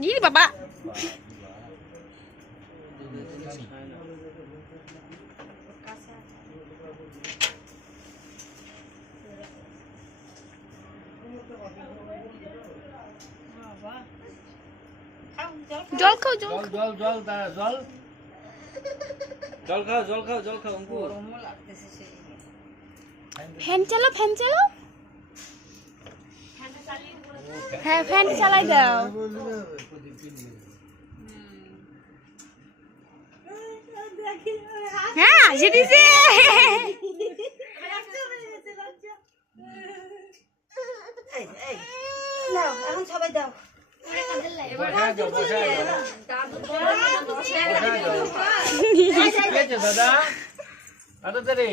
ই বাবা জল খাও জল জল জল দাঁড়া জল জল খাও জল খাও জল খাও অঙ্কুর ফ্যান চালাও হ্যাঁ ফ্যান চালাই দাও হ্যাঁ আসে দিছে এখন সবাই দাও দাদা তাড়াতাড়ি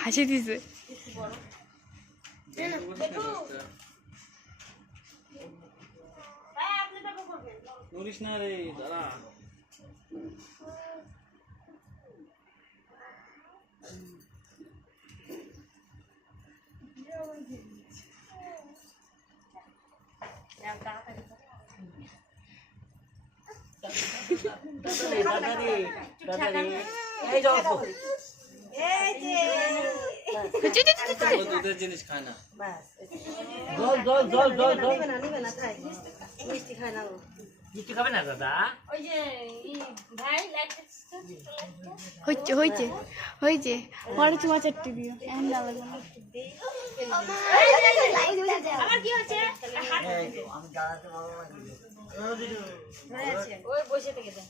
হাসি দিছে করিস না রে দাঁড়া দুধের জিনিস খায় না জল জল জল জল জল মিষ্টি খায় না মিষ্টি খাবে না দাদা হয়েছে পরে তোমার চারটে দিও এখন ভালো লাগবে না আমার কি হচ্ছে আমি দাঁড়াতে ভালো লাগে ওই বসে থেকে দে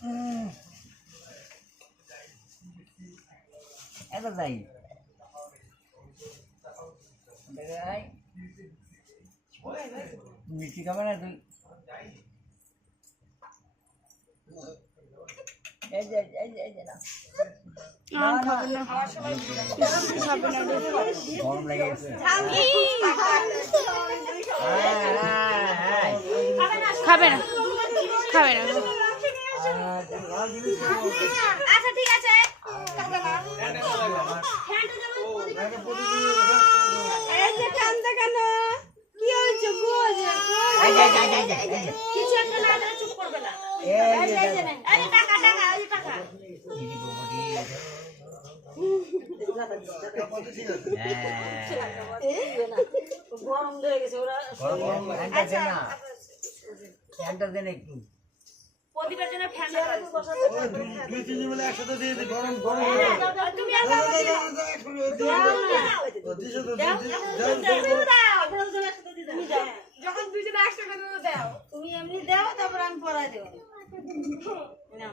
এটা যাই মিষ্টি খাবে না তুই গরম লেগেছে খাবে না আচ্ছা ঠিক আছে এই যে কান্দা কেন কি হয়েছে গো কিছু একটা না ধরে চুপ করবে না এই টাকা এই টাকা গরম ধরে গেছে ওরা আচ্ছা প্রদীপের জন্য ফ্যান দুই তিন মিলে একসাথে দিয়ে দিই গরম গরম তুমি যখন দুইজনে একসাথে দাও তুমি এমনি দাও তারপর আমি পড়াই দেবো না